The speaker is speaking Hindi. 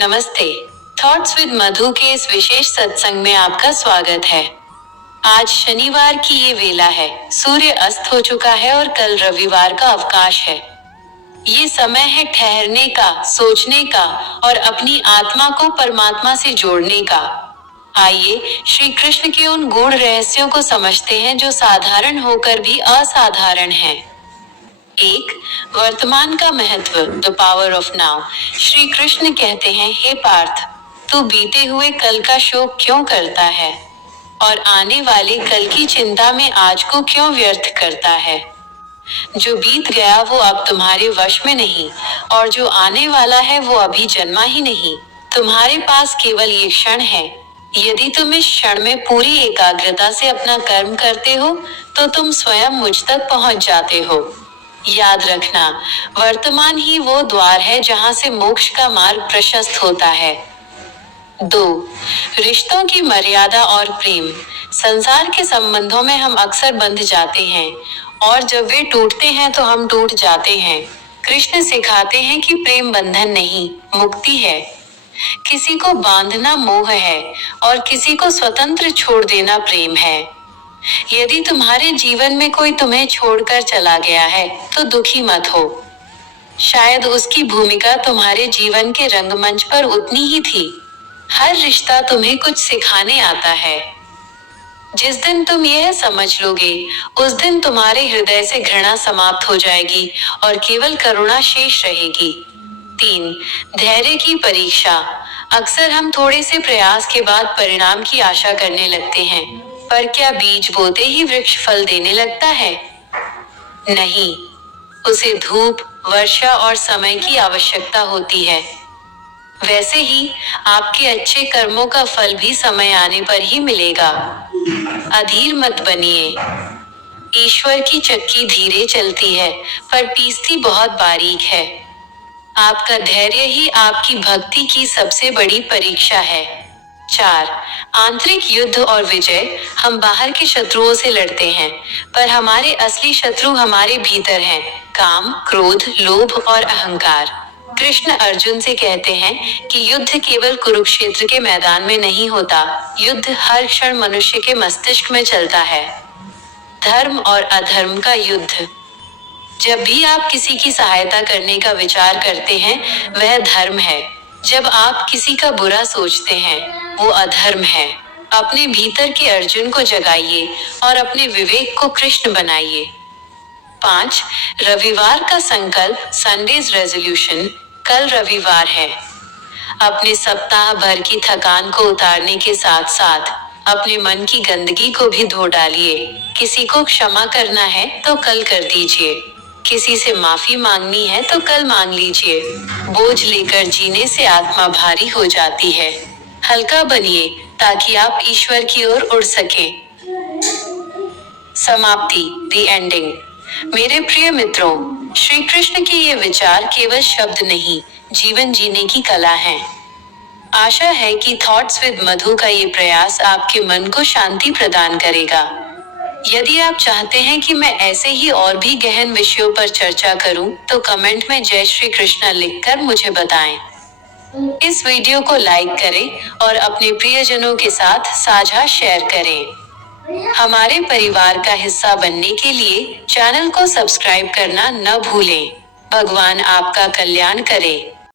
नमस्ते। थॉट्स विद मधु के इस विशेष सत्संग में आपका स्वागत है। आज शनिवार की ये वेला है, सूर्य अस्त हो चुका है और कल रविवार का अवकाश है। ये समय है ठहरने का, सोचने का और अपनी आत्मा को परमात्मा से जोड़ने का। आइए श्री कृष्ण के उन गूढ़ रहस्यों को समझते हैं जो साधारण होकर भी असाधारण हैं। 1. वर्तमान का महत्व, the power of now. Shri Krishna कहते हैं, हे पार्थ, तू बीते हुए कल का शोक क्यों करता है और आने वाले कल की चिंता में आज को क्यों व्यर्थ करता है। जो बीत गया वो अब तुम्हारे वश में नहीं और जो आने वाला है वो अभी जन्मा ही नहीं। तुम्हारे पास केवल ये क्षण है। यदि तुम इस क्षण में पूरी एकाग्रता से अपना कर्म करते हो तो तुम स्वयं मुझ तक पहुंच जाते हो। याद रखना, वर्तमान ही वो द्वार है जहां से मोक्ष का मार्ग प्रशस्त होता है। 2. रिश्तों की मर्यादा और प्रेम। संसार के संबंधों में हम अक्सर बंध जाते हैं और जब वे टूटते हैं तो हम टूट जाते हैं। कृष्ण सिखाते हैं कि प्रेम बंधन नहीं, मुक्ति है। किसी को बांधना मोह है और किसी को स्वतंत्र छोड़ देना प्रेम है। यदि तुम्हारे जीवन में कोई तुम्हें छोड़कर चला गया है तो दुखी मत हो। शायद उसकी भूमिका तुम्हारे जीवन के रंगमंच पर उतनी ही थी। हर रिश्ता तुम्हें कुछ सिखाने आता है। जिस दिन तुम यह समझ लोगे उस दिन तुम्हारे हृदय से घृणा समाप्त हो जाएगी और केवल करुणा शेष रहेगी। 3. धैर्य की परीक्षा। अक्सर हम थोड़े से प्रयास के बाद परिणाम की आशा करने लगते हैं, पर क्या बीज बोते ही वृक्ष फल देने लगता है? नहीं, उसे धूप, वर्षा और समय की आवश्यकता होती है। वैसे ही आपके अच्छे कर्मों का फल भी समय आने पर ही मिलेगा। अधीर मत बनिए। ईश्वर की चक्की धीरे चलती है पर पीसती बहुत बारीक है। आपका धैर्य ही आपकी भक्ति की सबसे बड़ी परीक्षा है। 4. आंतरिक युद्ध और विजय। हम बाहर के शत्रुओं से लड़ते हैं, पर हमारे असली शत्रु हमारे भीतर हैं, काम, क्रोध, लोभ और अहंकार। कृष्ण अर्जुन से कहते हैं कि युद्ध केवल कुरुक्षेत्र के मैदान में नहीं होता, युद्ध हर क्षण मनुष्य के मस्तिष्क में चलता है। धर्म और अधर्म का युद्ध। जब भी आप किसी की सहायता करने का विचार करते हैं वह धर्म है। जब आप किसी का बुरा सोचते हैं वो अधर्म है। अपने भीतर के अर्जुन को जगाइए और अपने विवेक को कृष्ण बनाइए। 5. रविवार का संकल्प, संडेज रेजोल्यूशन। कल रविवार है। अपने सप्ताह भर की थकान को उतारने के साथ साथ अपने मन की गंदगी को भी धो डालिए। किसी को क्षमा करना है तो कल कर दीजिए। किसी से माफी मांगनी है तो कल मांग लीजिए। बोझ लेकर जीने से आत्मा भारी हो जाती है। हल्का बनिए ताकि आप ईश्वर की ओर उड़ सके। समाप्ति, द एंडिंग। मेरे प्रिय मित्रों, श्री कृष्ण के ये विचार केवल शब्द नहीं, जीवन जीने की कला है। आशा है कि थॉट्स विद मधु का ये प्रयास आपके मन को शांति प्रदान करेगा। यदि आप चाहते हैं कि मैं ऐसे ही और भी गहन विषयों पर चर्चा करूं, तो कमेंट में जय श्री कृष्ण लिखकर मुझे बताएं। इस वीडियो को लाइक करें और अपने प्रियजनों के साथ साझा शेयर करें। हमारे परिवार का हिस्सा बनने के लिए चैनल को सब्सक्राइब करना न भूलें। भगवान आपका कल्याण करे।